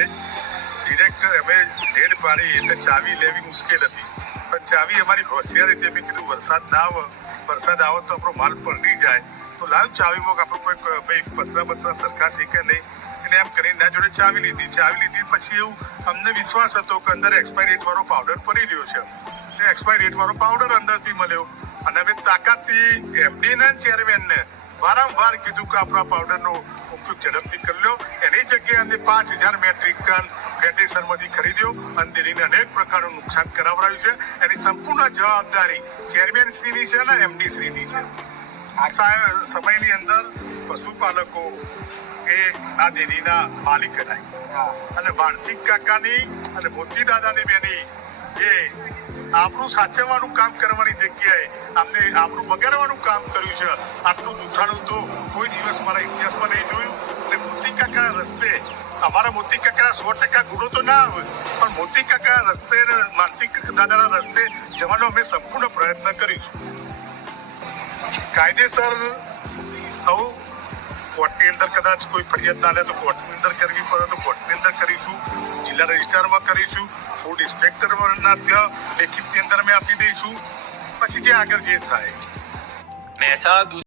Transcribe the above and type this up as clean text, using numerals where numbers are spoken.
પડે. ડિરેક્ટ અમે રેડ પાડી એટલે ચાવી લેવી મુશ્કેલ હતી, પણ ચાવી અમારી હોશિયારી હતી. અમે કીધું વરસાદ ના આવે, વરસાદ આવે તો આપણો માલ પલટી જાય, તો લાવ ચાવીમાં આપણું કોઈ ભાઈ પતરા સરખા છે કે નહીં, એટલે એમ કરીને ના જોડે ચાવી લીધી. પછી એવું અમને વિશ્વાસ હતો કે અંદર એક્સપાયરી ડેટ વાળો પાવડર પડી રહ્યો છે. તે એક્સપાયરી ડેટ વાળો પાવડર અંદરથી મળ્યો અને અમે તાકાતથી એમડીના ચેરમેનને વારંવાર કીધું કે આપણા પાવડરનો ઉપયોગ ઝડપથી કરી લો. એની જગ્યાએ અમે 5,000 મેટ્રિક ટન ફેડરેશનમાંથી ખરીદ્યો અને દિલ્હીને અનેક પ્રકારનું નુકસાન કરાવડાવ્યું છે. એની સંપૂર્ણ જવાબદારી ચેરમેન શ્રીની છે અને એમડી શ્રીની છે. આ સમયની અંદર પશુપાલકો એ આ ડેરીના માલિક હતા અને માનસિક કાકાની અને મોતી દાદાની બેની જે આપણું સાચવવાનું કામ કરવાની જગ્યાએ અમને આપણું બગાડવાનું કામ કર્યું છે. આટલું જૂઠાણું તો કોઈ દિવસ મારા ઇતિહાસમાં નહીં જોયું. એટલે મોતી કાકાના રસ્તે અમારા મોતી કાકા 100% ગુનો તો ના આવે, પણ મોતી કાકાના રસ્તે માનસિક દાદાના રસ્તે જવાનો અમે સંપૂર્ણ પ્રયત્ન કરીશું. કાયદેસર આવું કોર્ટની અંદર કદાચ કોઈ ફરિયાદ ના લે તો કોર્ટની અંદર કરવી પડે તો કોર્ટની અંદર કરીશું, જિલ્લા રજિસ્ટ્રારમાં કરીશું, ફૂડ ઇન્સ્પેક્ટરના ત્યાં લેખિતની અંદર અમે આપી દઈશું. પછી જે આગળ જે થાય. મહેસાણા